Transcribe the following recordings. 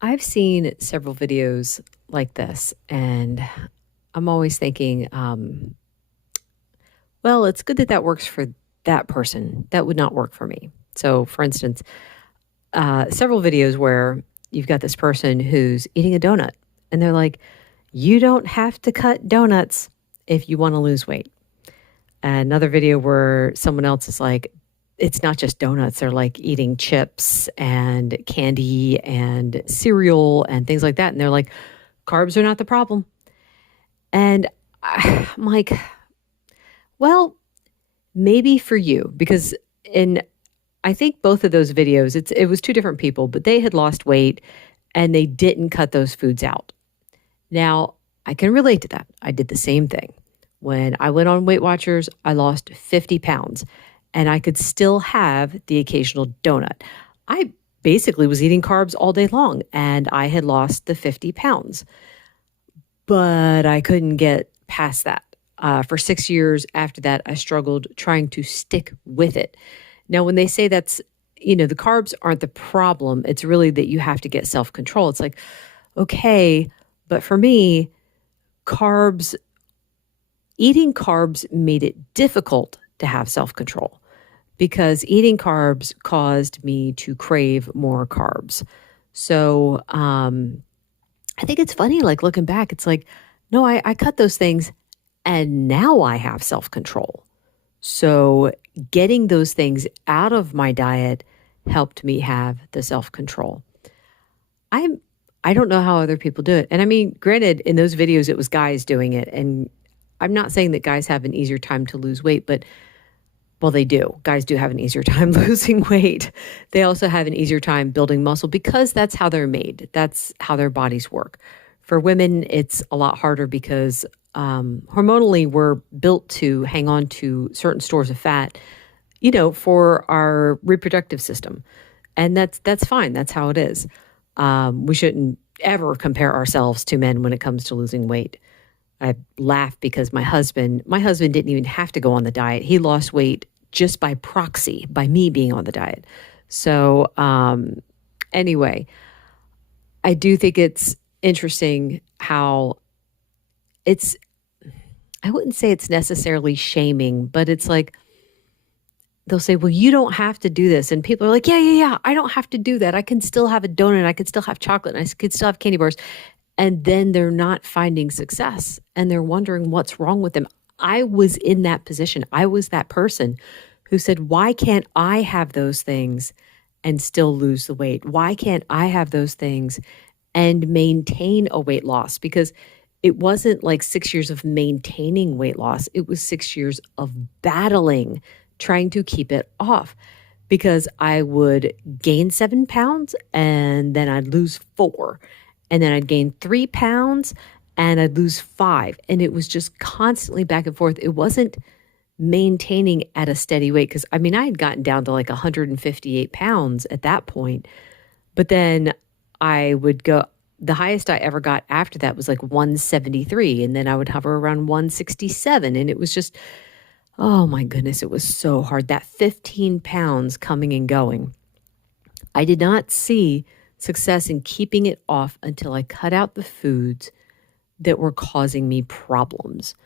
I've seen several videos like this, and I'm always thinking, well, it's good that that works for that person. That would not work for me. So, for instance, several videos where you've got this person who's eating a donut, and they're like, you don't have to cut donuts if you want to lose weight. Another video where someone else is like, it's not just donuts, they're like eating chips and candy and cereal and things like that. And they're like, carbs are not the problem. And I'm like, well, maybe for you, because in I think both of those videos, it was two different people, but they had lost weight and they didn't cut those foods out. Now, I can relate to that. I did the same thing. When I went on Weight Watchers, I lost 50 pounds and I could still have the occasional donut. I basically was eating carbs all day long and I had lost the 50 pounds, but I couldn't get past that. For 6 years after that, I struggled trying to stick with it. Now, when they say the carbs aren't the problem, it's really that you have to get self control. It's like, okay, but for me, carbs, eating carbs made it difficult to have self control because eating carbs caused me to crave more carbs. So I think it's funny, like looking back, it's like, no, I cut those things and now I have self control. So getting those things out of my diet helped me have the self control. I'm I don't know how other people do it. And I mean, granted, in those videos it was guys doing it. And I'm not saying that guys have an easier time to lose weight, but well, they do. Guys do have an easier time losing weight. They also have an easier time building muscle because that's how they're made. That's how their bodies work. For women, it's a lot harder because hormonally we're built to hang on to certain stores of fat, for our reproductive system. And that's fine. That's how it is. We shouldn't ever compare ourselves to men when it comes to losing weight. I laugh because my husband didn't even have to go on the diet. He lost weight just by proxy, by me being on the diet. So anyway, I do think it's interesting how it's, I wouldn't say it's necessarily shaming, but it's like, they'll say, well, you don't have to do this. And people are like, yeah. I don't have to do that. I can still have a donut. I can still have chocolate. And I could still have candy bars. And then they're not finding success and they're wondering what's wrong with them. I was in that position. I was that person who said, why can't I have those things and still lose the weight? Why can't I have those things and maintain a weight loss? Because it wasn't like 6 years of maintaining weight loss. It was 6 years of battling, trying to keep it off because I would gain 7 pounds and then I'd lose 4. And then I'd gain 3 pounds and I'd lose 5. And it was just constantly back and forth. It wasn't maintaining at a steady weight. Cause I mean, I had gotten down to like 158 pounds at that point, but then I would go, the highest I ever got after that was like 173. And then I would hover around 167. And it was just, oh my goodness, it was so hard. That 15 pounds coming and going. I did not see success in keeping it off until I cut out the foods that were causing me problems.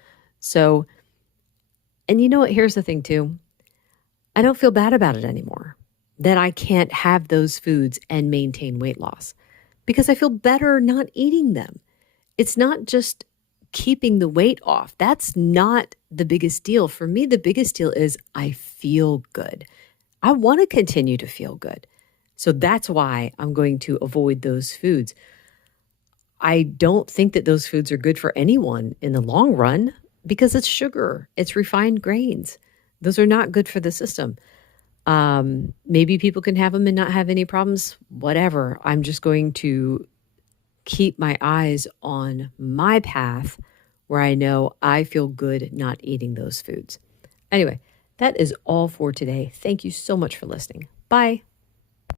So, and you know what? Here's the thing too. I don't feel bad about it anymore that I can't have those foods and maintain weight loss because I feel better not eating them. It's not just keeping the weight off. That's not the biggest deal. For me, the biggest deal is I feel good. I want to continue to feel good. So that's why I'm going to avoid those foods. I don't think that those foods are good for anyone in the long run because it's sugar, it's refined grains. Those are not good for the system. Maybe people can have them and not have any problems, whatever. I'm just going to keep my eyes on my path where I know I feel good not eating those foods. Anyway, that is all for today. Thank you so much for listening. Bye.